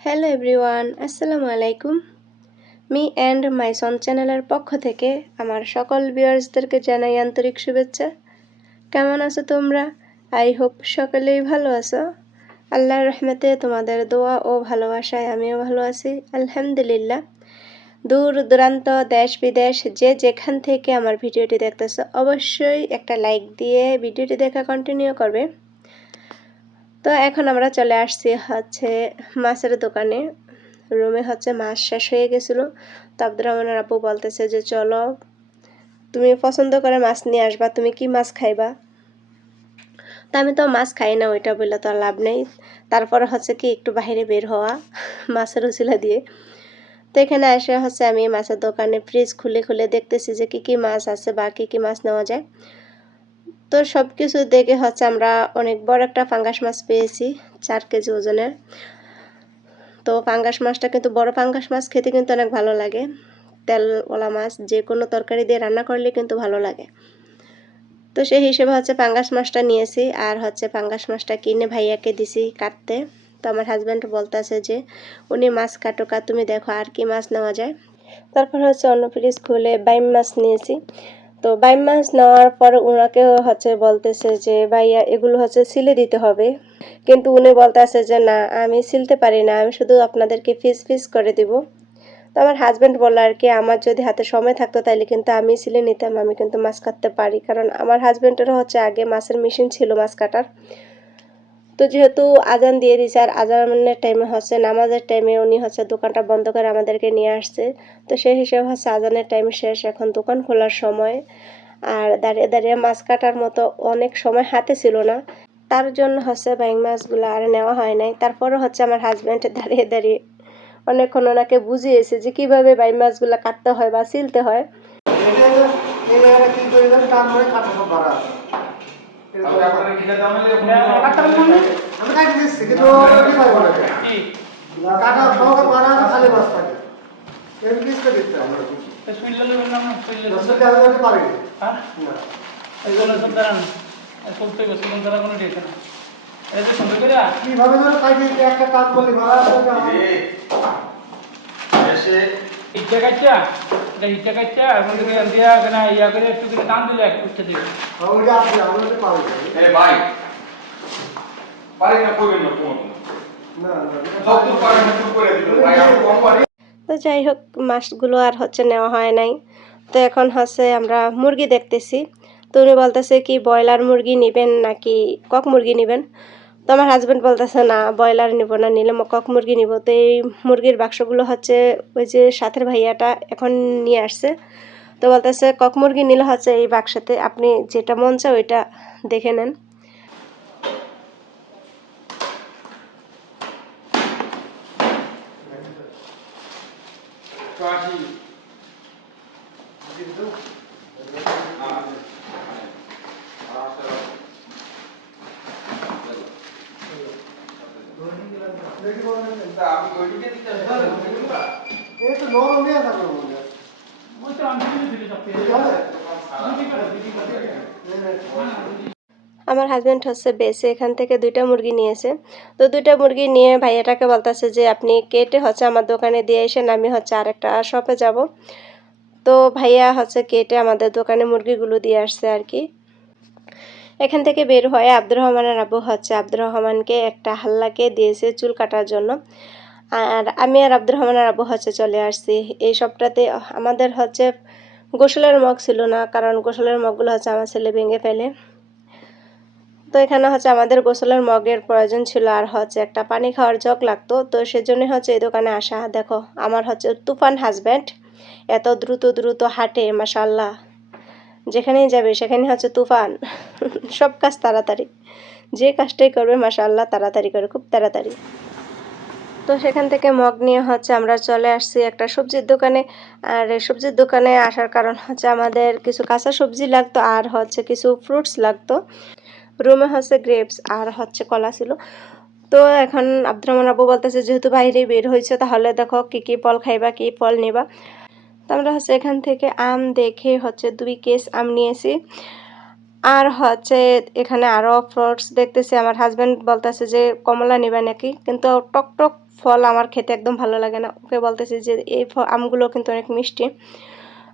Hello everyone আসসালামু আলাইকুম me and my সন চ্যানেলের পক্ষ থেকে আমার সকল ভিউয়ার্সদেরকে জানাই আন্তরিক শুভেচ্ছা কেমন আছো তোমরা আই হোপ সকলেই ভালো আছো আল্লাহর রহমতে তোমাদের দোয়া ও ভালোবাসায় আমিও ভালো আছি আলহামদুলিল্লাহ দূর দূরান্ত দেশ বিদেশ যে যেখান থেকে আমার ভিডিওটি দেখতেছো অবশ্যই একটা লাইক দিয়ে ভিডিওটি দেখা কন্টিনিউ করবে তো এখন আমরা চলে আসছি হচ্ছে মাছের দোকানে। রুমে হচ্ছে মাছ শেষ হয়ে গেছিল। তো আব্দুর রহমানের আপু বলতেছে যে, চলো, তুমি পছন্দ করে মাছ নিয়ে আসবা, তুমি কি মাছ খাইবা? তো আমি তো মাছ খাই না, ওইটা বললে তো আর লাভ নেই। তারপরে হচ্ছে কি, একটু বাইরে বের হওয়া, মাছের উচিলা দিয়ে। তো এখানে এসে হচ্ছে আমি মাছের দোকানে ফ্রিজ খুলে খুলে দেখতেছি যে কি কি মাছ আছে বা কি কি মাছ নেওয়া যায়। তো সব কিছু দেখে হচ্ছে আমরা অনেক বড় একটা পাঙ্গাস মাছ পেয়েছি, চার কেজি ওজনের। তো পাঙ্গাস মাছটা কিন্তু, বড় পাঙ্গাস মাছ খেতে কিন্তু অনেক ভালো লাগে। তেলওয়ালা মাছ, যে কোনো তরকারি দিয়ে রান্না করলে কিন্তু ভালো লাগে। তো সেই হিসেবে হচ্ছে পাঙ্গাস মাছটা নিয়েছি, আর হচ্ছে পাঙ্গাস মাছটা কিনে ভাইয়াকে দিছি কাটতে। তো আমার হাজব্যান্ড বলতেছে যে, উনি মাছ কাটুক তুমি দেখো আর কি মাছ নেওয়া যায়। তারপর হচ্ছে অন্য ফ্রিজ খুলে বাইম মাছ নিয়েছি। তো বাইম মাছ নেওয়ার পর ওনাকে হচ্ছে বলতেছে যে, ভাইয়া, এগুলো হচ্ছে সিলে দিতে হবে। কিন্তু উনি বলতেছে যে, না, আমি সিলতে পারি না, আমি শুধু আপনাদেরকে ফিস ফিস করে দিব। তো আমার হাজব্যান্ড বলল, আর কি, আমার যদি হাতে সময় থাকতো তাহলে কিন্তু আমি সিলে নিতাম, আমি কিন্তু মাছ কাটতে পারি। কারণ আমার হাজব্যান্ডেরও হচ্ছে আগে মাছের মেশিন ছিল মাছ কাটার। তো যেহেতু আজান দিয়ে দিছে, আর আজানের টাইমে হচ্ছে নামাজের টাইমে উনি হচ্ছে দোকানটা বন্ধ করে আমাদেরকে নিয়ে আসছে। তো সেই হিসেবে হচ্ছে আজানের টাইম শেষ এখন দোকান খোলার সময়। আর দাঁড়িয়ে দাঁড়িয়ে মাছ কাটার মতো অনেক সময় হাতে ছিল না। তার জন্য হচ্ছে ব্যাং মাছগুলো আর নেওয়া হয় নাই। তারপরও হচ্ছে আমার হাজব্যান্ড দাঁড়িয়ে দাঁড়িয়ে অনেকক্ষণ ওনাকে বুঝিয়েছে যে কীভাবে বাই মাছগুলো কাটতে হয় বা সিলতে হয়। আমি কাটি দিচ্ছি কিন্তু কি না কাটা সহকার করা আছে খালি মাছ থাকে এর পিসটা দিতে আমরা দশটা আমি পারি। না। কীভাবে ধরে কাটি একটা কাজ করলি মারা আছে ওইটা আপনি আমরা তো পারি না ভাই পারি না করবেন না কোনো না না যত পারেন একটু করে দিবেন ভাই আমি কম পারি। তো যাই হোক মাছগুলো আর হচ্ছে নেওয়া হয় নাই। তো এখন হচ্ছে আমরা মুরগি দেখতেছি। তো উনি বলতেছে কি ব্রয়লার মুরগি নেবেন নাকি কক মুরগি নেবেন? তো আমার হাজব্যান্ড বলতেছে, না, ব্রয়লার নিব না, নিলে কক মুরগি নিব। তো এই মুরগির বাক্সগুলো হচ্ছে, ওই যে সাথের ভাইয়াটা এখন নিয়ে আসছে। তো বলতেছে, কক মুরগি নিলে হচ্ছে এই বাক্সাতে আপনি যেটা মন চায় ওইটা দেখে নেন কাশি কিন্তু দেখি বলেন আমি ওইদিকে দিতে এই তো নরম নিয়ে থাকল মনে হয় আমার হাজব্যান্ড হচ্ছে বেসে এখান থেকে দুইটা মুরগি নিয়েছে। তো দুইটা মুরগি নিয়ে ভাইয়াটাকে বলতেছে যে, আপনি কেটে হচ্ছে আমার দোকানে দিয়ে এসেন, আমি হচ্ছে আরেকটা শপে যাব। তো ভাইয়া হচ্ছে কেটে আমাদের দোকানে মুরগিগুলো দিয়ে আসছে আর কি। এখান থেকে বের হয়ে আব্দুর রহমানের আব্বু হচ্ছে আব্দুর রহমানকে একটা হাল্লাকে দিয়েছে চুল কাটার জন্য। আর আমি আর আব্দুর রহমানের আব্বু হচ্ছে চলে আসছি। এই সবটাতে আমাদের হচ্ছে গোসলের মগ ছিল না, কারণ গোসলের মগগুলো হচ্ছে আমার ছেলে ভেঙে ফেলে। তো এখানে হচ্ছে আমাদের গোসলের মগের প্রয়োজন ছিল আর হচ্ছে একটা পানি খাওয়ার জগ লাগতো। তো সেজন্য হচ্ছে এই দোকানে আসা। দেখো, আমার হচ্ছে তুফান হাজব্যান্ড এত দ্রুত দ্রুত হাঁটে মাসাল্লাহ যেখানেই যাবে, সেখানে হচ্ছে তুফান। সব কাজ তাড়াতাড়ি। যে কাজটাই করবে মাসাল্লাহ তাড়াতাড়ি করে, খুব তাড়াতাড়ি। তো সেখান থেকে মগ নিয়ে হচ্ছে আমরা চলে আসছি একটা সবজির দোকানে। আর সবজির দোকানে আসার কারণ হচ্ছে আমাদের কিছু কাঁচা সবজি লাগতো আর হচ্ছে কিছু ফ্রুটস লাগতো। রুমে হচ্ছে গ্রেপস আর হচ্ছে কলা ছিল। তো এখন আব্দুর রহমান আব্বু বলতেছে, যেহেতু বাইরে বের হয়েছে, তাহলে দেখো কি কি ফল খাইবা, কি ফল নেবা। আমরা হচ্ছে এখান থেকে আম দেখে হচ্ছে দুই কেস আম নিয়েছি। আর হচ্ছে এখানে আরও ফ্রুটস দেখতেছি। আমার হাজব্যান্ড বলতেছে যে, কমলা নেবে নাকি? কিন্তু টক টক ফল আমার খেতে একদম ভালো লাগে না। ওকে বলতেছি যে, এই আমগুলো কিন্তু অনেক মিষ্টি।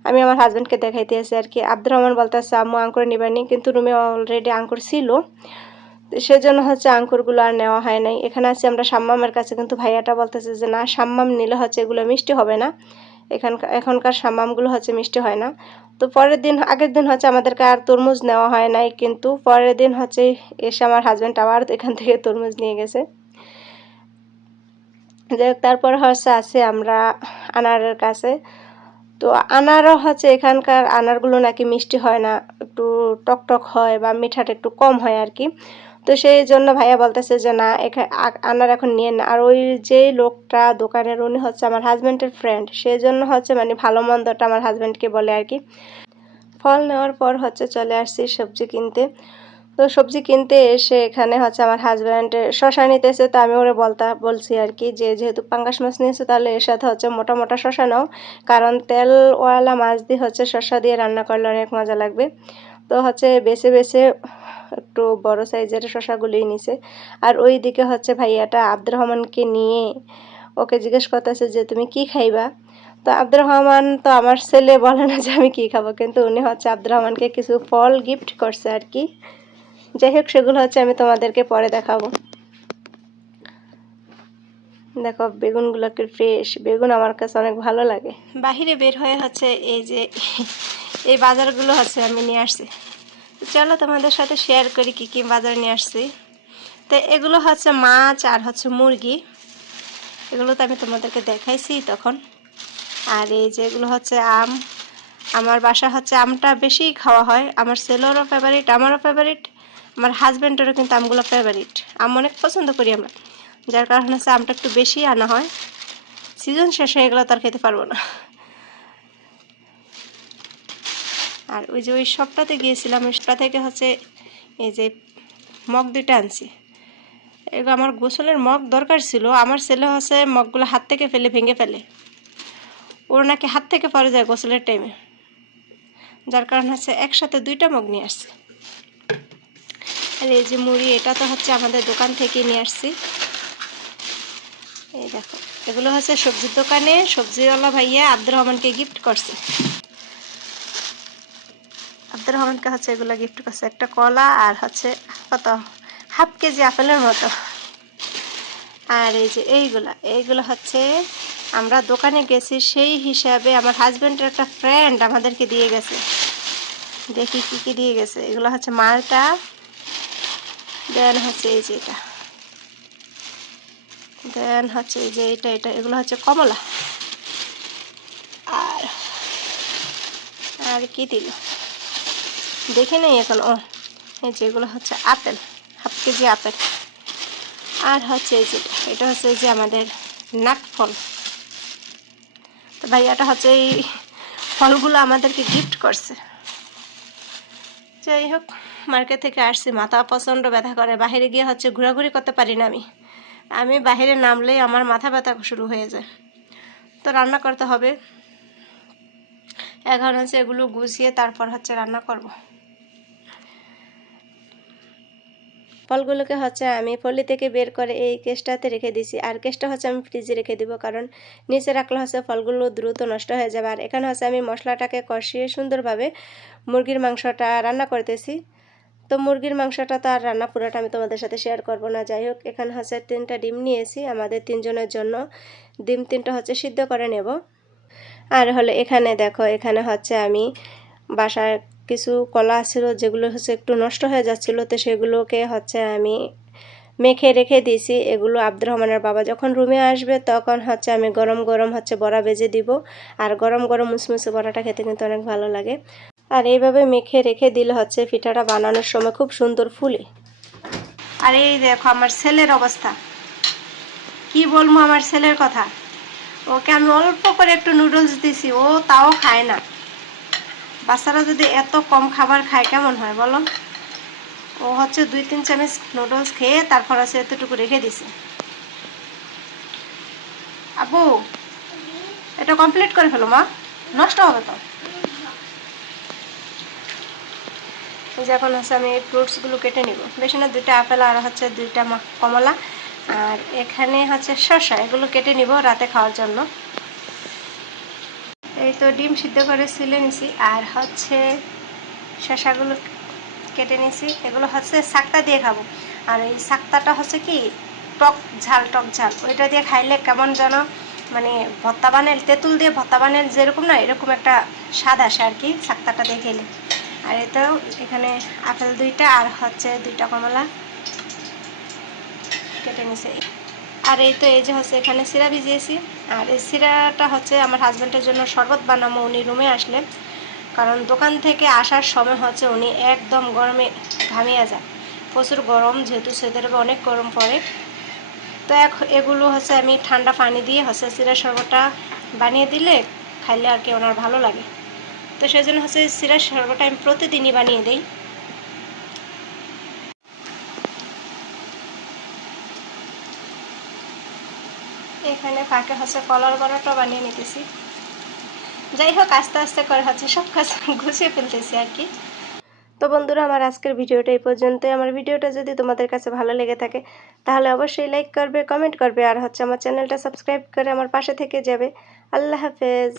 আমি আমার হাজব্যান্ডকে দেখাইতে আসি আর কি। আব্দুর রহমান বলতেছে, আম্মু, আঙ্কুর নিবানি কিন্তু রুমে অলরেডি আঙ্কুর ছিল। সেজন্য হচ্ছে আঙ্কুরগুলো আর নেওয়া হয় নাই। এখানে আছি আমরা সাম্মামের কাছে। কিন্তু ভাইয়াটা বলতেছে যে, না, সাম্মাম নিলে হচ্ছে এগুলো মিষ্টি হবে না। এখানকার, এখনকার সামামগুলো হচ্ছে মিষ্টি হয় না। তো পরের দিন, আগের দিন হচ্ছে আমাদেরকে আর তরমুজ নেওয়া হয় নাই, কিন্তু পরের দিন হচ্ছে এসে আমার হাজব্যান্ড আবার এখান থেকে তরমুজ নিয়ে গেছে। যাই হোক, তারপর হচ্ছে আছে আমরা আনারের কাছে। তো আনারও হচ্ছে এখানকার আনারগুলো নাকি মিষ্টি হয় না, একটু টক টক হয় বা মিঠাটা একটু কম হয় আর কি। তো সেই জন্য ভাইয়া বলতেছে যে, না এখানে আনার এখন নিয়ে না। আর ওই যে লোকটা দোকানের, উনি হচ্ছে আমার হাজব্যান্ডের ফ্রেন্ড সেই জন্য হচ্ছে মানে ভালো মন্দটা আমার হাজব্যান্ডকে বলে আর কি। ফল নেওয়ার পর হচ্ছে চলে আসছি সবজি কিনতে। তো সবজি কিনতে এসে এখানে হচ্ছে আমার হাজব্যান্ড শশা নিতেছে। তো আমি ওরে বলতা, বলছি আর কি যে, যেহেতু পাঙ্গাস মাছ নিয়েছে, তাহলে এর সাথে হচ্ছে মোটা মোটা শশা নাও। কারণ তেলওয়ালা মাছ দিয়ে হচ্ছে শশা দিয়ে রান্না করলে অনেক মজা লাগবে। তো হচ্ছে বেছে বেছে একটু বড় সাইজের শশাগুলোই নিছে। আর ওই দিকে হচ্ছে ভাইয়াটা আব্দুর রহমানকে নিয়ে ওকে জিজ্ঞেস করতেছে যে, তুমি কি খাইবা? তো আব্দুর রহমান তো আমার ছেলে বলে না যে আমি কি খাব, কিন্তু উনি হচ্ছে আব্দুর রহমানকে কিছু ফল গিফট করছে আর কি। যাই হোক, সেগুলো হচ্ছে আমি তোমাদেরকে পরে দেখাবো। দেখো, বেগুনগুলো কি ফ্রেশ বেগুন আমার কাছে অনেক ভালো লাগে। বাহিরে বের হয়ে হচ্ছে এই যে, এই বাজারগুলো হচ্ছে আমি নিয়ে আসছি। চলো তোমাদের সাথে শেয়ার করি কি কি বাজার নিয়ে আসছি। তো এগুলো হচ্ছে মাছ আর হচ্ছে মুরগি। এগুলো তো আমি তোমাদেরকে দেখাইছি তখন। আর এই যে এগুলো হচ্ছে আম। আমার বাসা হচ্ছে আমটা বেশি খাওয়া হয়। আমার ছেলেরও ফেভারিট আমারও ফেভারিট আমার হাজব্যান্ডেরও কিন্তু আমগুলো ফেভারিট আম অনেক পছন্দ করি আমরা। যার কারণে হচ্ছে আমটা একটু বেশি আনা হয়। সিজন শেষ হয়ে গেলে আর খেতে পারব না। আর ওই যে ওই শপটাতে গিয়েছিলাম, ওই থেকে হচ্ছে এই যে মগ দুইটা আনছি। এগুলো আমার গোসলের মগ দরকার ছিল, আমার ছেলে হচ্ছে মগগুলো হাত থেকে ফেলে, ভেঙে ফেলে। ওর নাকি হাত থেকে পড়ে যায় গোসলের টাইমে যার কারণ হচ্ছে একসাথে দুইটা মগ নিয়ে আসছি। আর এই যে মুড়ি, এটা তো হচ্ছে আমাদের দোকান থেকে নিয়ে আসছি। এই দেখো, এগুলো হচ্ছে সবজির দোকানে, সবজিওয়ালা ভাইয়া আব্দুর রহমানকে গিফট করছে। আব্দুর রহমানকে হচ্ছে এগুলো গিফট করছে, একটা কলা আর হচ্ছে কত? হাফ কেজি আপেলের মতো। আর এই যে এইগুলা, এইগুলো হচ্ছে আমরা দোকানে গেছি, সেই হিসাবে আমার হাজব্যান্ডের একটা ফ্রেন্ড আমাদেরকে দিয়ে গেছে। দেখি কি কি দিয়ে গেছে। এগুলো হচ্ছে মালটা, দেন হচ্ছে এই যে এটা। দেন হচ্ছে এই যে এটা এটা, এগুলো হচ্ছে কমলা। আর আর কি দিল? দেখে নেই এখন, ও, এই যেগুলো হচ্ছে আপেল, হাফ কেজি আপেল। আর হচ্ছে এই যে, এটা হচ্ছে যে আমাদের নাক ফল তো ভাইয়াটা হচ্ছে এই ফলগুলো আমাদেরকে গিফট করছে। যাই হোক মার্কেট থেকে আসছি, মাথা প্রচণ্ড ব্যথা করে বাইরে গিয়ে হচ্ছে ঘোরাঘুরি করতে পারি না আমি। আমি বাইরে নামলেই আমার মাথা ব্যথা শুরু হয়ে যায়। তো রান্না করতে হবে। এখন হচ্ছে এগুলো গুছিয়ে তারপর হচ্ছে রান্না করব। ফলগুলোকে হচ্ছে আমি ফলি থেকে বের করে এই কেসটাতে রেখে দিছি। আর কেসটা হচ্ছে আমি ফ্রিজে রেখে দিব, কারণ নিচে রাখলে হচ্ছে ফলগুলো দ্রুত নষ্ট হয়ে যাবে। আর এখানে হচ্ছে আমি মশলাটাকে কষিয়ে সুন্দরভাবে মুরগির মাংসটা রান্না করতেছি। তো মুরগির মাংসটা তো আর রান্না পুরোটা আমি তোমাদের সাথে শেয়ার করব না। যাই হোক, এখানে হচ্ছে তিনটা ডিম নিয়েছি। আমাদের তিনজনের জন্য ডিম তিনটা হচ্ছে সিদ্ধ করে নেব। আর হলো এখানে দেখো, এখানে হচ্ছে আমি বাসায় কিছু কলা ছিল, যেগুলো হচ্ছে একটু নষ্ট হয়ে যাচ্ছিল, তো সেগুলোকে হচ্ছে আমি মেখে রেখে দিয়েছি। এগুলো আব্দুর রহমানের বাবা যখন রুমে আসবে, তখন হচ্ছে আমি গরম গরম হচ্ছে বড়া বেজে দিব। আর গরম গরম মুসমুসে বড়াটা খেতে কিন্তু অনেক ভালো লাগে। আর এইভাবে মেখে রেখে দিলে হচ্ছে পিঠাটা বানানোর সময় খুব সুন্দর ফুলে। আর এই দেখো আমার ছেলের অবস্থা। কি বলব আমার ছেলের কথা? ওকে আমি অল্প করে একটু নুডলস দিছি, ও তাও খায় না। বাচ্চারা যদি এত কম খাবার খায়, কেমন হয় বলো? ও হচ্ছে দুই তিন চামচ নুডলস খেয়ে তারপর আছে এতটুকু রেখে দিছে। আবু এটা কমপ্লিট করে ফেলো, মা। নষ্ট হবে তো? এই যে এখন হচ্ছে আমি এই ফ্রুটসগুলো কেটে নিব। বেশি না, দুইটা আপেল আর হচ্ছে দুইটা কমলা। আর এখানে হচ্ছে শসা, এগুলো কেটে নিব রাতে খাওয়ার জন্য। এই তো ডিম সিদ্ধ করে সিলে নিছি। আর হচ্ছে শসাগুলো কেটে নিছি। এগুলো হচ্ছে সাক্তা দিয়ে খাব। আর এই সাক্তাটা হচ্ছে কি, টক ঝাল টক ঝাল। ওইটা দিয়ে খাইলে কেমন যেন মানে ভত্তা বানেল তেঁতুল দিয়ে ভত্তা বানেল যেরকম না, এরকম একটা স্বাদ আসে আর কি সাক্তাটা দিয়ে খেলে। আর এতো এখানে আপেল দুইটা আর হচ্ছে দুইটা কমলা কেটে নিছে। আর এই তো এই যে হচ্ছে এখানে সিরা ভিজিয়েছি। আর এই সিরাটা হচ্ছে আমার হাজব্যান্ডের জন্য শরবত বানাবো উনি রুমে আসলে। কারণ দোকান থেকে আসার সময় হচ্ছে উনি একদম গরমে ঘামিয়ে যায় প্রচুর গরম, যেহেতু সেদের অনেক গরম পড়ে। তো এক, এগুলো হচ্ছে আমি ঠান্ডা পানি দিয়ে হচ্ছে সিরা শরবতটা বানিয়ে দিলে খাইলে আর কি ওনার ভালো লাগে। তো সেই জন্য হচ্ছে সিরা শরবতটা আমি প্রতিদিনই বানিয়ে দিই। এখানে ফাঁকে হচ্ছে কলার বড়াটা বানিয়ে নিতেছি। যাই হোক, আস্তে আস্তে করে হচ্ছে সব কাজ গুছিয়ে ফেলতেছি আর কি। তো বন্ধুরা, আমার আজকের ভিডিওটা এই পর্যন্তই। আমার ভিডিওটা যদি তোমাদের কাছে ভালো লেগে থাকে, তাহলে অবশ্যই লাইক করবে কমেন্ট করবে, আর হচ্ছে আমার চ্যানেলটা সাবস্ক্রাইব করে আমার পাশে থেকে যাবে। আল্লাহ হাফেজ।